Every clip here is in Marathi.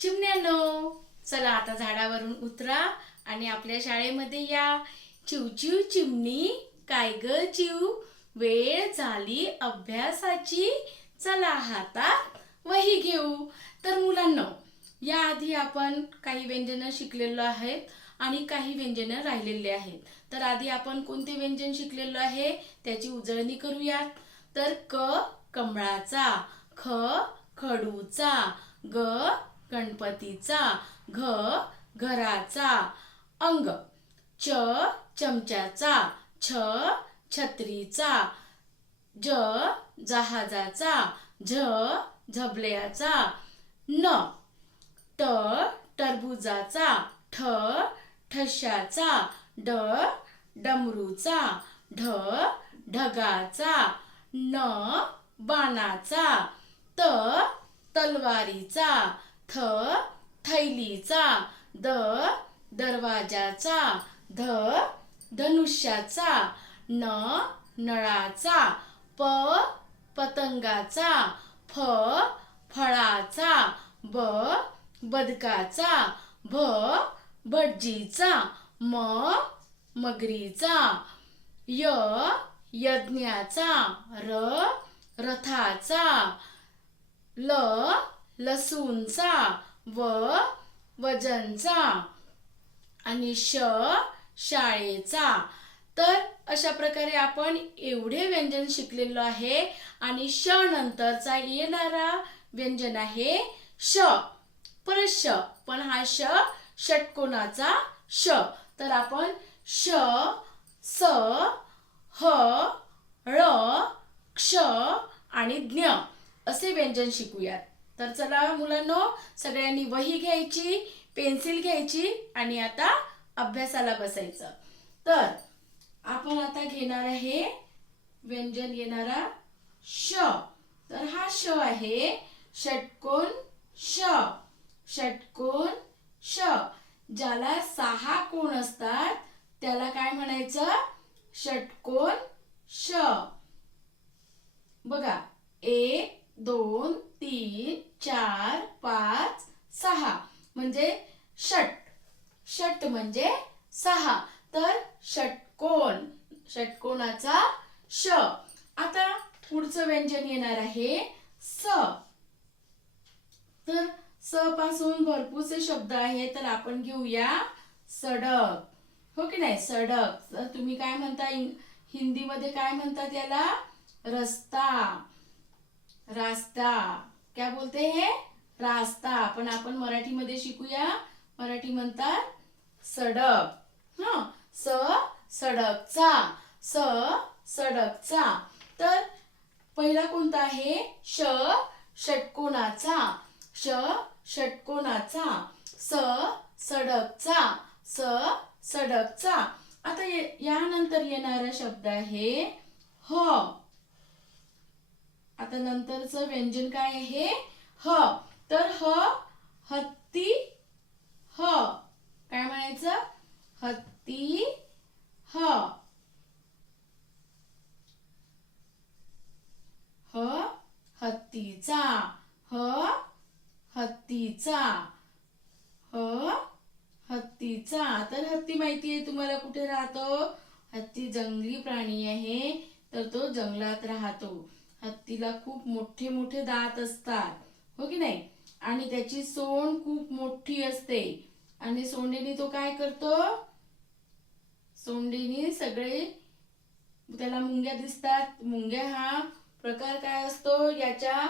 चिमण्यांनो, चला आता झाडावरून उतरा आणि आपल्या शाळेमध्ये या. चिव चिव चिमणी, काय ग चिव, वेळ झाली अभ्यासाची, चला हातात वही घेऊ. तर मुलांनो, याआधी आपण काही व्यंजनं शिकलेलो आहेत आणि काही व्यंजनं राहिलेले आहेत. तर आधी आपण कोणते व्यंजन शिकलेलो आहे त्याची उजळणी करूयात. तर क कमळाचा, ख खडूचा, ग गणपतीचा, घ घराचा, अंग, च चमच्याचा, छ छत्रीचा, ज जहाजाचा, झ झबल्याचा, न ट टरबुजाचा, ठ ठशाचा, ड डमरूचा, ढ ढगाचा, न बाणाचा, त तलवारीचा, थ थैलीचा, द दरवाजाचा, ध धनुष्याचा, न नळाचा, प पतंगाचा, फ फळाचा, ब बदकाचा, भ भटजीचा, म मगरीचा, य यज्ञाचा, र रथाचा, ल लसूणचा, व वजनचा आणि श शाळेचा. तर अशा प्रकारे आपण एवढे व्यंजन शिकलेलो आहे आणि श नंतरचा येणारा व्यंजन आहे श. परत श, पण हा श षटकोनाचा श. तर आपण श, स, ह, ळ, क्ष आणि ज्ञ असे व्यंजन शिकूयात. तर चला मुलांनो, सगळ्यांनी वही घ्यायची, पेन्सिल घ्यायची आणि आता अभ्यासाला बसायचं. तर आपण आता घेणार आहे व्यंजन येणारा श. तर हा श आहे षटकोन श. षटकोन श. ज्याला 6 कोण असतात त्याला काय म्हणायचं? षटकोन श. बघा, 1 2 3 4 5 6 म्हणजे षट. षट म्हणजे 6. तर षटकोन, षटकोनाचा श. आता पुढचं व्यंजन येणार आहे स. तर स पासून भरपूरसे शब्द आहेत. तर आपण घेऊया सडक. हो की नाही? सडक. तर तुम्ही काय म्हणता, हिंदीमध्ये काय म्हणतात याला? रस्ता, रास्ता. क्या बोलते हैं? रास्ता. पण आपण मराठीमध्ये शिकूया. मराठी म्हणतात सडक. हा, स सडकचा, स सडकचा. तर पहिला कोणता आहे? श षटकोनाचा, श षटकोनाचा, स सडकचा, स सडकचा. आता यानंतर येणारा शब्द आहे ह. आता नंतरचं व्यंजन काय आहे? ह. तर ह हत्ती, ह. काय म्हणायचं? हत्ती, ह. ह हत्तीचा, ह हत्तीचा, ह हत्तीचा. तर हत्ती माहिती आहे तुम्हाला कुठे राहतो? हत्ती जंगली प्राणी आहे. तर तो जंगलात राहतो. हत्तीला खूप मोठे मोठे दात असतात. हो की नाही? आणि त्याची सोंड खूप मोठी असते. आणि सोंडेने तो काय करतो? सोंडेने सगळे त्याला मुंग्या दिसतात. मुंग्या हा प्रकार काय असतो? याच्या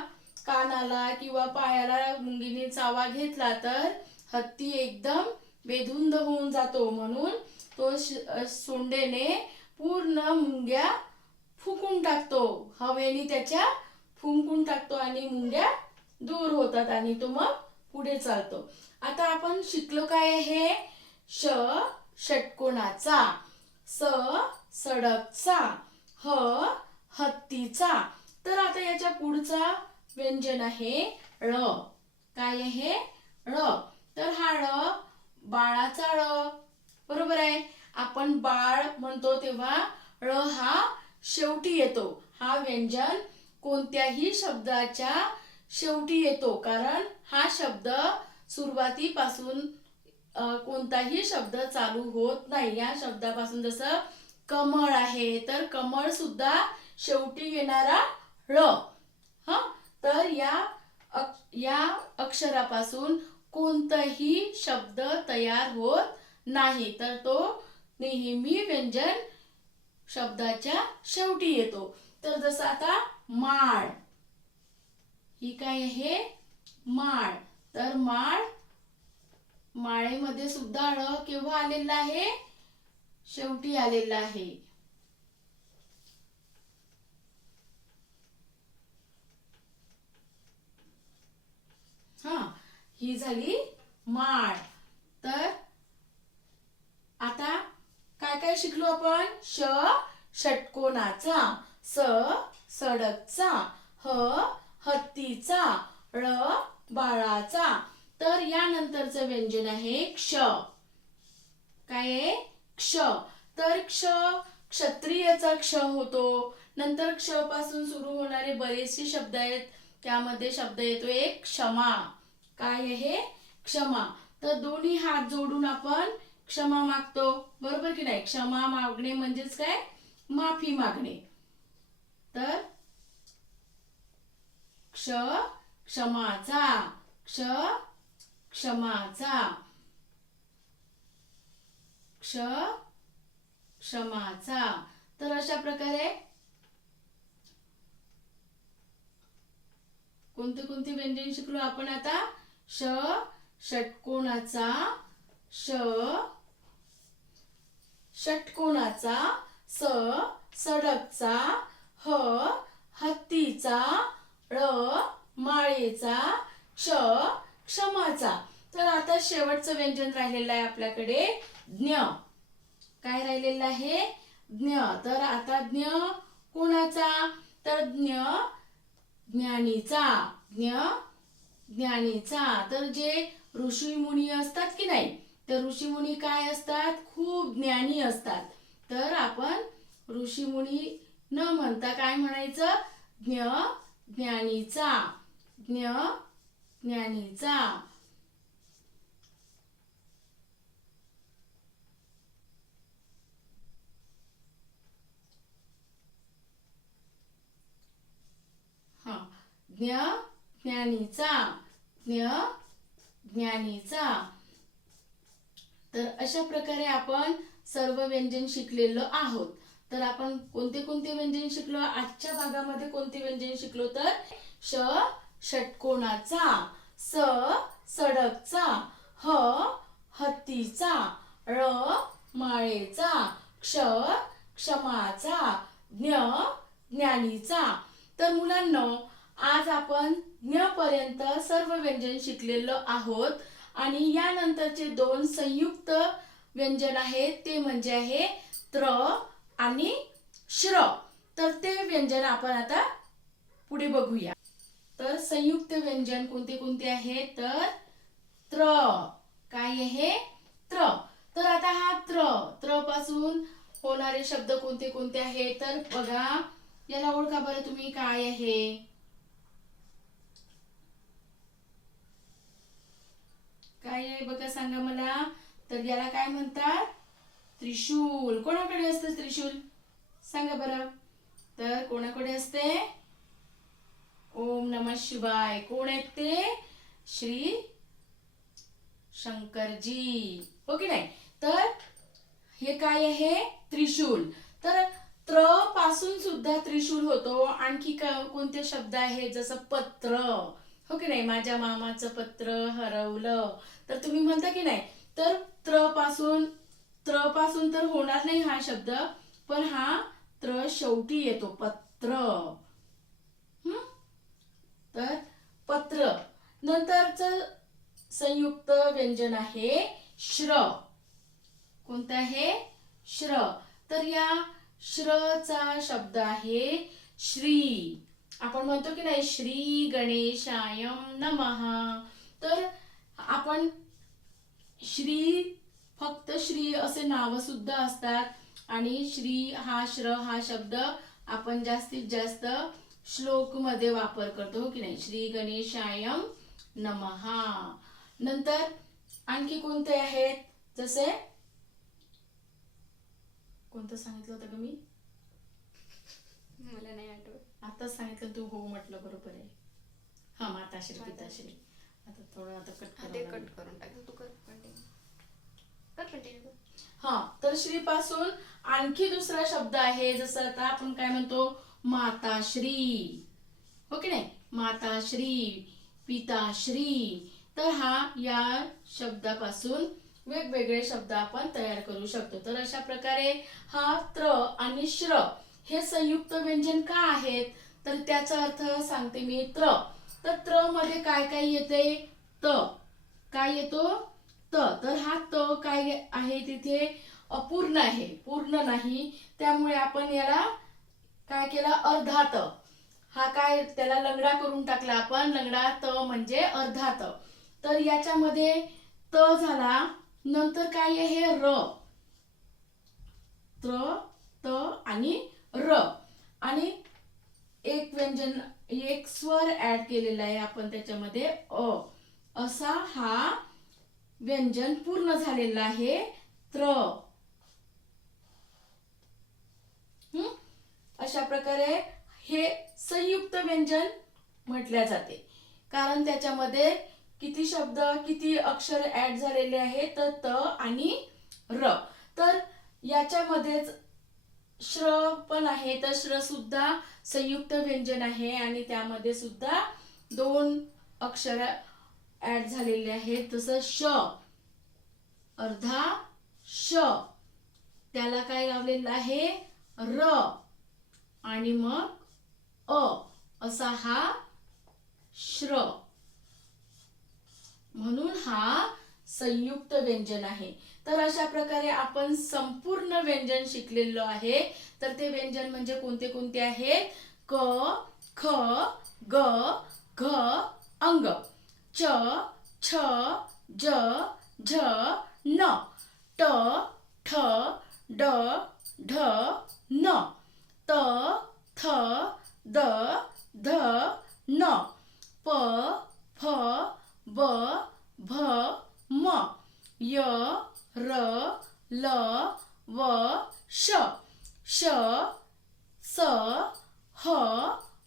कानाला किंवा पायाला मुंगीने चावा घेतला तर हत्ती एकदम बेधुंद होऊन जातो. म्हणून तो सोंडेने पूर्ण मुंग्या फुकून टाकतो. हवेने त्याच्या फुंकून टाकतो आणि मुंग्या दूर होतात आणि तो मग पुढे चालतो. आता आपण शिकलो काय आहे? श षटकोनाचा, स सडकचा, ह हत्तीचा. तर आता याच्या पुढचा व्यंजन आहे ळ. काय आहे? ळ. तर हा ळ बाळाचा ळ. बरोबर आहे. आपण बाळ म्हणतो तेव्हा ळ हा शेवटी येतो. हा व्यंजन कोणत्याही शब्दाच्या शेवटी येतो, कारण हा शब्द सुरुवातीपासून कोणताही शब्द चालू होत नाही. या शब्दापासून जसं कमळ आहे तर कमळ सुद्धा शेवटी येणारा ळ. तर या अक्षरापासून कोणताही शब्द तयार होत नाही, तर तो नेहमी व्यंजन शब्दाच्या शेवटी येतो. तर जसं आता माळ, ही काय आहे? माळ. तर माळेमध्ये सुद्धा ळ केव्हा आलेला आहे? शेवटी आलेला आहे. ही झाली माळ. तर आता काय काय शिकलो आपण? षटकोनाचा, सडकचा, हत्तीचा, ळ बाळाचा. तर यानंतरचं व्यंजन आहे क्ष. काय आहे? क्ष. तर क्षत्रियचा क्ष होतो. नंतर क्ष पासून सुरू होणारे बरेचसे शब्द आहेत. त्यामध्ये शब्द येतो एक क्षमा. काय आहे? क्षमा. तर दोन्ही हात जोडून आपण क्षमा मागतो, बरोबर की नाही? क्षमा मागणे म्हणजेच काय? माफी मागणे. तर क्षमाचा, क्षमाचा, क्षमाचा. तर अशा प्रकारे कोणते कोणते व्यंजन शिकलो आपण आता? षटकोनाचा, षटकोनाचा, सडकचा, हत्तीचा, ळ माळेचा, क्षमाचा. तर आता शेवटचं व्यंजन राहिलेलं आहे आपल्याकडे ज्ञ. काय राहिलेलं आहे? ज्ञ. तर आता ज्ञ कोणाचा? तर ज्ञानीचा, ज्ञानीचा. तर जे ऋषी मुनी असतात की नाही, तर ऋषी मुनी काय असतात? खूप ज्ञानी असतात. तर आपण ऋषी मुनी न म्हणता काय म्हणायचं? ज्ञानीचा, ज्ञानीचा. ज्ञानीचा, ज्ञानीचा. तर अशा प्रकारे आपण सर्व व्यंजन शिकलेलो आहोत. तर आपण कोणते कोणते व्यंजन शिकलो आजच्या भागामध्ये? कोणते व्यंजन शिकलो? तर षटकोनाचा, सडकचा, हत्तीचा, ळ माळेचा, क्षमाचा, ज्ञानीचा. तर मुलांनो, आज आपण ज्ञ पर्यंत सर्व व्यंजन शिकलेलो आहोत. आणि यानंतरचे दोन संयुक्त व्यंजन आहेत, ते म्हणजे आहे त्र आणि श्र. तर ते व्यंजन आपण आता पुढे बघूया. तर संयुक्त व्यंजन कोणते कोणते आहेत? तर त्र. काय आहे? त्र. तर आता हा त्र पासून होणारे शब्द कोणते कोणते आहेत? तर बघा, याला ओळखा बरं तुम्ही. काय आहे? काय आहे बघा, सांगा मला. तर याला काय म्हणतात? त्रिशूल. कोणाकडे असते त्रिशूल? सांगा बरं. तर कोणाकडे असते? ओम नमः शिवाय. कोण आहेत ते? श्री शंकरजी, हो की नाही? तर हे काय आहे? त्रिशूल. तर त्र पासून सुद्धा त्रिशूल होतो. आणखी कोणते शब्द आहेत? जसं पत्र, हो की नाही? माझ्या मामाचं पत्र हरवलं. तर तुम्ही म्हणता की नाही? तर त्र पासून तर होणार नाही हा शब्द, पण हा त्र शेवटी येतो, पत्र. तर पत्र. नंतरचं संयुक्त व्यंजन आहे श्र. कोणतं आहे? श्र. तर या श्रचा शब्द आहे श्री. आपण म्हणतो की नाही, श्री गणेशाय नमः. तर आपण श्री, फक्त श्री असे नाव सुद्धा असतात. आणि श्री हा शब्द आपण जास्तीत जास्त श्लोक मध्ये वापर करतो, हो की नाही? श्री गणेशाय नमः. नंतर आणखी कोणते आहेत, जसे कोणतं सांगितलं होतं ग मी? मला नाही आठवत. आताच सांगितलं तू, हो म्हटलं, बरोबर आहे. हा, माताश्री पिताश्री. आता थोडं आता ते कट करून टाक, तू कर कंटिन्यू. हा, तर श्री पासून आणखी दुसरा शब्द आहे, जसं आता आपण काय म्हणतो, माताश्री, हो की नाही? माताश्री, पिताश्री. तर हा या शब्दापासून वेगवेगळे शब्द आपण तयार करू शकतो. तर अशा प्रकारे हा त्र आणि श्र हे संयुक्त व्यंजन का आहेत, तर त्याचा अर्थ सांगते मी. त्र, तर त्र मध्ये काय काय येते? त. काय येतो? त. तर हा त काय आहे तिथे? अपूर्ण आहे, पूर्ण नाही. त्यामुळे आपण याला काय केलं? अर्धा त. हा काय, त्याला लंगडा करून टाकला आपण. लंगडा त म्हणजे अर्धा त. तर याच्यामध्ये त झाला, नंतर काय आहे? र. त्र, त आणि र. आणि एक व्यंजन, एक स्वर ऍड केलेला आहे आपण त्याच्यामध्ये, अ. असा हा व्यंजन पूर्ण झालेला आहे, त्र. अशा प्रकारे हे संयुक्त व्यंजन म्हटल्या जाते, कारण त्याच्यामध्ये किती शब्द, किती अक्षर ऍड झालेले आहेत, तर त आणि र. तर याच्यामध्येच श्र पण आहे, तर श्र सुद्धा संयुक्त व्यंजन आहे आणि त्यामध्ये सुद्धा 2 अक्षर ऍड झालेले आहेत. जसं श, अर्धा श, त्याला काय लावलेलं आहे? र. आणि मग अ, असा हा श्र. म्हणून हा संयुक्त व्यंजन आहे. तर अशा प्रकारे आपण संपूर्ण व्यंजन शिकलेलो आहे. तर ते व्यंजन म्हणजे कोणते कोणते आहेत? क, ख, ग, घ, अंग, च, छ, ज, झ, न, ट, ठ, ड, ढ, न, त, थ, द, ध, न, प, फ, ब, भ, म, य, र, ल, व, श, श, स, ह,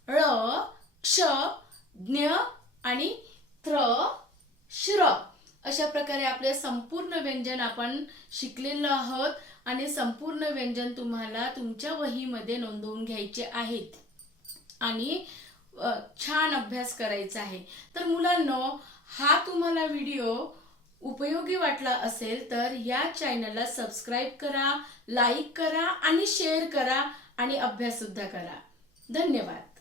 ळ, क्ष, ज्ञ आणि त्र, श्र. अशा प्रकारे आपले संपूर्ण व्यंजन आपण शिकलेलो आहोत आणि संपूर्ण व्यंजन तुम्हाला तुमच्या वहीमध्ये नोंदवून घ्यायचे आहेत आणि छान अभ्यास करायचा आहे. तर मुलांनो, हा तुम्हाला व्हिडिओ उपयोगी वाटला असेल तर या चॅनलला सबस्क्राईब करा, लाईक करा आणि शेअर करा आणि अभ्यास सुद्धा करा. धन्यवाद.